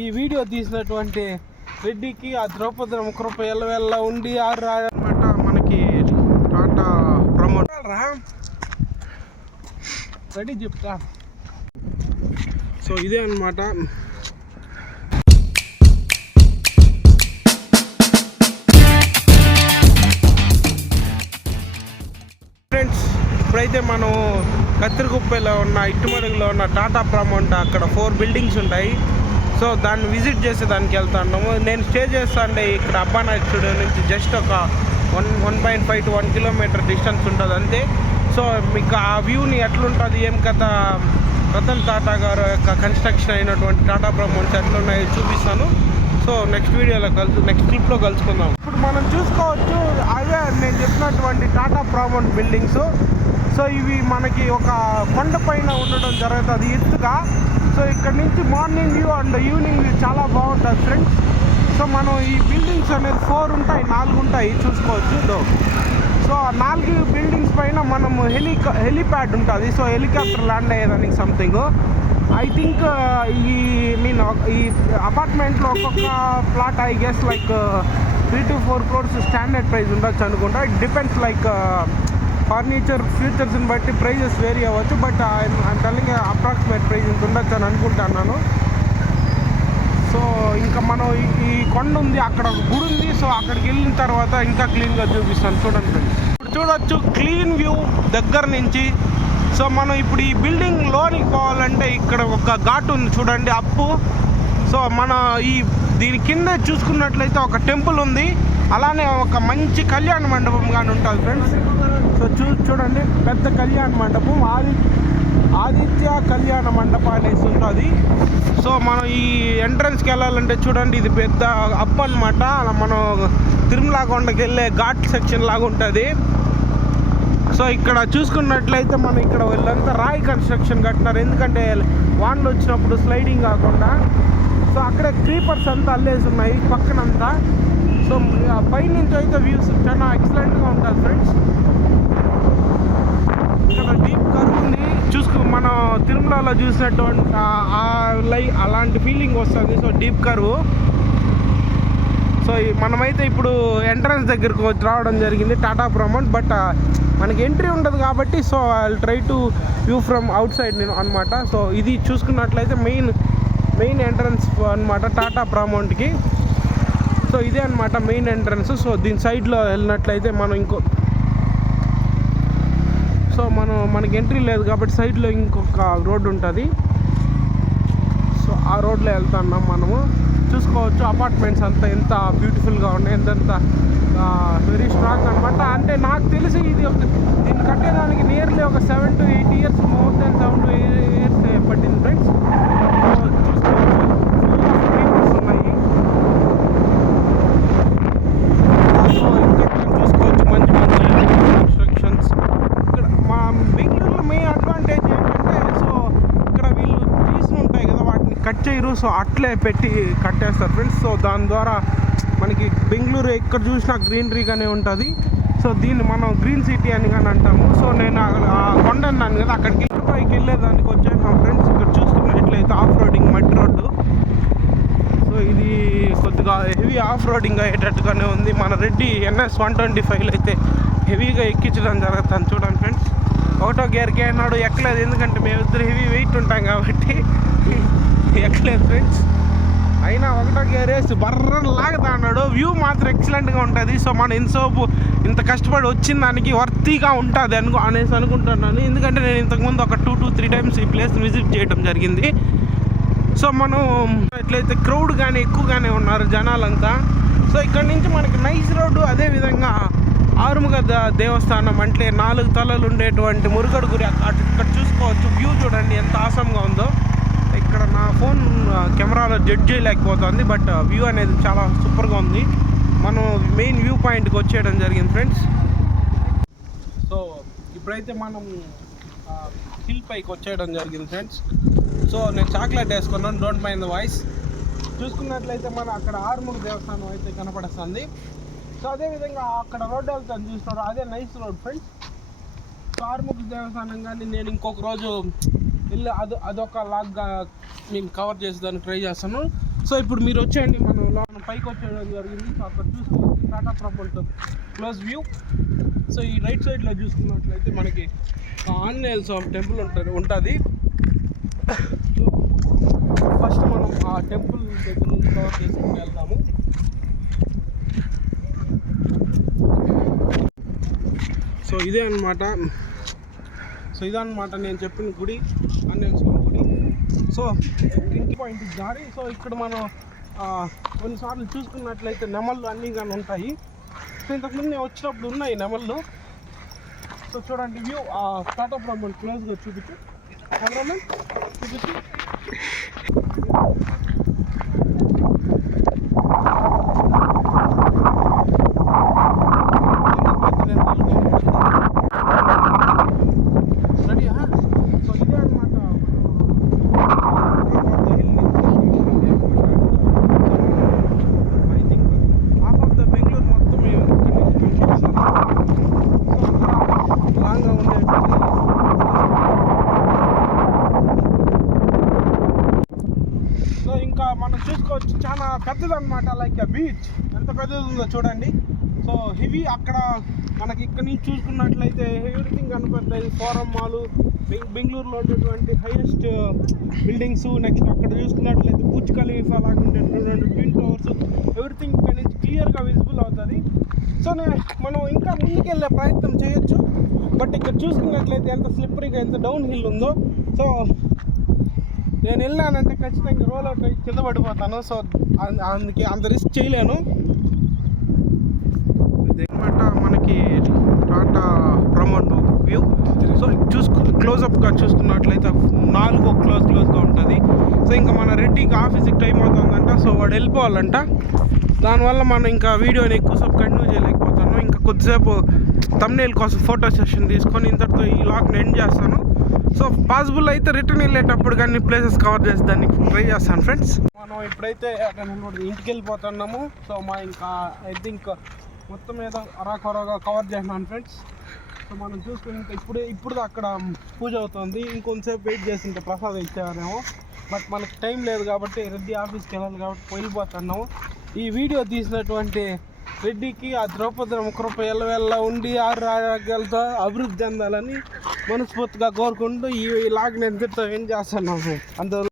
ఈ వీడియో తీసినటువంటి రెడ్డికి ఆ ద్రౌపది కృప ఎల్లవెల్ల ఉండి అనమాట. మనకి టాటా ప్రమోటర్ రెడీ చెప్తా. సో ఇదే అనమాట. ఫ్రెండ్స్, ఇప్పుడైతే మనం కత్తిరిగుప్పలో ఉన్న ఇట్టుమడుగులో ఉన్న టాటా ప్రమోటర్ అక్కడ 4 బిల్డింగ్స్ ఉంటాయి. సో దాన్ని విజిట్ చేసి దానికి వెళ్తున్నాము. నేను స్టే చేస్తాను ఇక్కడ అబ్బానాయుడు స్టూడియో నుంచి జస్ట్ ఒక 1.5 to 1 కిలోమీటర్ డిస్టెన్స్ ఉంటుంది అంతే. సో మీకు ఆ వ్యూని ఎట్లుంటుంది, ఏం కథ, రతన్ టాటా గారు యొక్క కన్స్ట్రక్షన్ అయినటువంటి టాటా ప్రమోటర్స్ ఎట్లున్నాయో చూపిస్తాను. సో నెక్స్ట్ వీడియోలో నెక్స్ట్ క్లిప్లో కలుసుకుందాం. ఇప్పుడు మనం చూసుకోవచ్చు అదే నేను చెప్పినటువంటి టాటా ప్రమోటర్ బిల్డింగ్స్. సో ఇవి మనకి ఒక కొండ పైన ఉండడం జరుగుతుంది ఎత్తుగా. సో ఇక్కడ నుంచి morning view and evening view చాలా బాగుంటుంది ఫ్రెండ్స్. సో మనం ఈ బిల్డింగ్స్ అనేది 4 ఉంటాయి చూసుకోవచ్చు. సో ఆ 4 బిల్డింగ్స్ పైన మనం హెలిప్యాడ్ ఉంటుంది. సో హెలికాప్టర్ ల్యాండ్ అయ్యేదానికి సంథింగ్ ఐ థింక్ ఈ అపార్ట్మెంట్లో ఒక్కొక్క plot I guess like 3 to 4 crores standard price ఉండొచ్చు అనుకుంటా. ఇట్ డిపెండ్స్ లైక్ ఫర్నిచర్ ఫ్యూచర్స్ని బట్టి ప్రైజెస్ వేరీ అవ్వచ్చు. But I'm telling approximate price ఇంత ఉండొచ్చు అని అనుకుంటున్నాను. సో ఇంకా మనం ఈ కొండ ఉంది, అక్కడ ఒక గుడి ఉంది. సో అక్కడికి వెళ్ళిన తర్వాత ఇంకా క్లీన్గా చూపిస్తాను చూడండి ఫ్రెండ్స్. ఇప్పుడు చూడొచ్చు క్లీన్ వ్యూ దగ్గర నుంచి. సో మనం ఇప్పుడు ఈ బిల్డింగ్ లోనికి పోవాలంటే ఇక్కడ ఒక ఘాట్ ఉంది చూడండి, అప్పు. సో మన దీని కింద చూసుకున్నట్లయితే ఒక టెంపుల్ ఉంది, అలానే ఒక మంచి కళ్యాణ మండపం కానీ ఉంటుంది ఫ్రెండ్స్. సో చూడండి పెద్ద కళ్యాణ మండపం, ఆదిత్య కళ్యాణ మండపం అనేసి ఉంటుంది. సో మనం ఈ ఎంట్రన్స్కి వెళ్ళాలంటే చూడండి ఇది పెద్ద అప్ అనమాట. మనం తిరుమల కొండకి వెళ్ళే ఘాట్ సెక్షన్ లాగా ఉంటుంది. సో ఇక్కడ చూసుకున్నట్లయితే మనం ఇక్కడ వీళ్ళంతా రాయి కన్స్ట్రక్షన్ కట్టినారు, ఎందుకంటే వాన్లు వచ్చినప్పుడు స్లైడింగ్ కాకుండా. సో అక్కడ క్రీపర్స్ అంతా అల్లేసి ఉన్నాయి పక్కనంతా. సో పైనుంచి అయితే వ్యూస్ చాలా ఎక్సలెంట్గా ఉంటుంది ఫ్రెండ్స్. ఇక్కడ డీప్ కర్వ్ ఉంది, మనం తిరుమలలో చూసినటువంటి అలాంటి ఫీలింగ్ వస్తుంది. So deep curve. సో మనమైతే ఇప్పుడు ఎంట్రన్స్ దగ్గరకు రావడం జరిగింది టాటా ప్రమోట్. బట్ మనకి ఎంట్రీ ఉండదు కాబట్టి so I try to view from out side అనమాట. సో ఇది చూసుకున్నట్లయితే మెయిన్ ఎంట్రన్స్ అనమాట టాటా ప్రమోట్కి. సో ఇదే అనమాట మెయిన్ ఎంట్రన్స్. సో దీని సైడ్లో వెళ్ళినట్లయితే మనం మనకి ఎంట్రీ లేదు కాబట్టి సైడ్లో ఇంకొక రోడ్డు ఉంటుంది. సో ఆ రోడ్లో వెళ్తున్నాం మనము. చూసుకోవచ్చు అపార్ట్మెంట్స్ అంతా ఎంత బ్యూటిఫుల్గా ఉన్నాయి, ఎంత వెరీ స్ట్రాంగ్ అనమాట. అంటే నాకు తెలిసి దీన్ని కట్టేదానికి నియర్లీ ఒక 7 to 8 years, more than 7 to 8 years పట్టింది ఫ్రెండ్స్. చూసుకోవచ్చు మంచి కన్స్ట్రక్షన్స్. ఇక్కడ మా బెంగళూరులో మెయిన్ అడ్వాంటేజ్ ఏంటంటే సో ఇక్కడ వీళ్ళు ట్రీస్ ఉంటాయి కదా, వాటిని కట్ చేయరు. సో అట్లే పెట్టి కట్టేస్తారు ఫ్రెండ్స్. సో దాని ద్వారా మనకి బెంగళూరు ఎక్కడ చూసినా గ్రీనరీగానే ఉంటుంది. సో దీన్ని మనం గ్రీన్ సిటీ అని కానీ అంటాము. సో నేను కొండ అన్నాను కదా, అక్కడికి పైకి వెళ్ళేదానికి వచ్చాను మా ఫ్రెండ్స్. ఇక్కడ చూసుకున్నట్లయితే ఆఫ్ రోడింగ్ మట్టి రోడ్డు. సో ఇది కొద్దిగా హెవీ ఆఫ్ రోడింగ్ అయ్యేటట్టుగానే ఉంది. మన రెడ్డి NS 125 అయితే హెవీగా ఎక్కించడం జరుగుతుంది చూడండి ఫ్రెండ్స్. ఒకటో గేర్కే అన్నాడు, ఎక్కలేదు, ఎందుకంటే మేమిద్దరు హెవీ వెయిట్ ఉంటాం కాబట్టి ఎక్కలేదు ఫ్రెండ్స్. అయినా ఒకటో గేర్ వేసి బర్రని లాగుతా అన్నాడు. వ్యూ మాత్రం ఎక్సలెంట్గా ఉంటుంది. సో మనం ఇంత కష్టపడి వచ్చిన దానికి వర్తీగా ఉంటుంది అనేసి అనుకుంటున్నాను. ఎందుకంటే నేను ఇంతకుముందు ఒక 2 to 3 times ఈ ప్లేస్ విజిట్ చేయడం జరిగింది. సో మనం ఎట్లయితే క్రౌడ్ కానీ ఎక్కువగానే ఉన్నారు జనాలంతా. సో ఇక్కడ నుంచి మనకి నైస్ రోడ్డు, అదేవిధంగా ఆరుముగ దేవస్థానం అంటే 4 తలలు ఉండేటువంటి మురుగడు గురి ఇక్కడ చూసుకోవచ్చు. వ్యూ చూడండి ఎంత ఆసంగా ఉందో. ఇక్కడ నా ఫోన్ కెమెరాలో జడ్జ్ చేయలేకపోతుంది, బట్ వ్యూ అనేది చాలా సూపర్గా ఉంది. మనం మెయిన్ వ్యూ పాయింట్కి వచ్చేయడం జరిగింది ఫ్రెండ్స్. సో ఇప్పుడైతే మనం హిల్ పైకి వచ్చేయడం జరిగింది ఫ్రెండ్స్. సో నేను చాక్లెట్ వేసుకున్నాను, డోంట్ మైండ్ ద వాయిస్. చూసుకున్నట్లయితే మనం అక్కడ ఆరుముగ దేవస్థానం అయితే కనపడుతుంది. సో అదేవిధంగా అక్కడ రోడ్డు వెళ్తాను చూస్తున్నాడు, అదే నైస్ రోడ్ ఫ్రెండ్స్. సో ఆరుముగ దేవస్థానం కానీ నేను ఇంకొక రోజు వెళ్ళి అదొక లాగ్గా నేను కవర్ చేసేదానికి ట్రై చేస్తాను. సో ఇప్పుడు మీరు వచ్చేయండి, మనం పైకి వచ్చేయడం జరిగింది. సో అక్కడ చూసుకోవచ్చు Tata promote close view. So ఈ రైట్ సైడ్లో చూసుకున్నట్లయితే మనకి ఆంజనేయ స్వామి టెంపుల్ ఉంటుంది. ఫస్ట్ మనం ఆ టెంపుల్ దగ్గర నుంచి కవర్ చేసుకుని వెళ్దాము. సో ఇదే అనమాట నేను చెప్పిన గుడి, ఆంజనేయ స్వామి గుడి. సో ఇంటి పాయింట్ దారి. సో ఇక్కడ మనం కొన్నిసార్లు చూసుకున్నట్లయితే నెమళ్ళు అన్నీ కానీ ఉంటాయి. సో ఇంతకుముందు నేను వచ్చినప్పుడు ఉన్నాయి నెమళ్ళు. సో చూడండి వ్యూ టాటా ప్రమోట్ క్లోజ్గా చూపించు. రెడీయా? సో ఇదే అనమాట I think half of the Bengaluru మొత్తం లాంగ్గా ఉండేటువంటి. సో ఇంకా మనం చూసుకోవచ్చు చాలా పెద్దదన్నమాట. లైక్ బీచ్ ఎంత పెద్దది ఉందో చూడండి. సో ఇవి అక్కడ మనకి ఇక్కడ నుంచి చూసుకున్నట్లయితే ఎవ్రీథింగ్ కనపడతాయి. ఫోరం మాల్, బెంగళూరులో ఉన్నటువంటి హైయెస్ట్ బిల్డింగ్స్. నెక్స్ట్ అక్కడ చూసుకున్నట్లయితే బుర్జ్ ఖలీఫా లాగా ఉండేటువంటి ట్విన్ టవర్స్, ఎవ్రీథింగ్ ఇక్కడ నుంచి క్లియర్గా విజిబుల్ అవుతుంది. సో మనం ఇంకా ముందుకెళ్ళే ప్రయత్నం చేయొచ్చు. బట్ ఇక్కడ చూసుకున్నట్లయితే ఎంత స్లిప్పరీగా, ఎంత డౌన్ హిల్ ఉందో. సో నేను వెళ్ళానంటే ఖచ్చితంగా రోల్ అవుట్ అయ్యి కింద పడిపోతాను. సో అందుకే అంత రిస్క్ చేయలేను. ఇదేమాట మనకి టాటా ప్రమోట్ వ్యూ. సో క్లోజప్గా చూసుకున్నట్లయితే 4 క్లోజ్గా ఉంటుంది. సో ఇంకా మన రెడ్డికి ఆఫీస్కి టైం అవుతుందంట. సో వాడు వెళ్ళిపోవాలంట. దానివల్ల మనం ఇంకా వీడియోని ఎక్కువసేపు కంటిన్యూ చేయలేకపోతాను. ఇంకా కొద్దిసేపు థంబ్నెయిల్ కోసం ఫోటో సెషన్ తీసుకొని ఇంతటితో ఈ వ్లాగ్ని ఎండ్ చేస్తాను. సో పాసిబుల్ అయితే రిటర్న్ వెళ్ళేటప్పుడు కానీ ప్లేసెస్ కవర్ చేసి దానికి ట్రై చేస్తాను ఫ్రెండ్స్. మనం ఇప్పుడైతే ఇంటికి వెళ్ళిపోతున్నాము. సో ఇంకా ఐ థింక్ మొత్తం ఏదో అరాకొరగా కవర్ చేసినాను ఫ్రెండ్స్. సో మనం చూసుకుని ఇంకా ఇప్పుడు అక్కడ పూజ అవుతుంది. ఇంకొంతసేపు వెయిట్ చేసి ఇంకా ప్రసాదం ఇచ్చేవారేమో. బట్ మనకు టైం లేదు కాబట్టి రెడ్డి ఆఫీస్కి వెళ్ళాలి కాబట్టి వెళ్ళిపోతున్నాము. ఈ వీడియో తీసినటువంటి రెడ్డికి ఆ ద్రౌపది ముఖరూప ఎల్లవెల్ల ఉండి ఆరోగ్యాలతో అభివృద్ధి చెందాలని మనస్ఫూర్తిగా కోరుకుంటూ ఈ లాగ్ నేను ఎంతో ఏం చేస్తున్నాను. అంత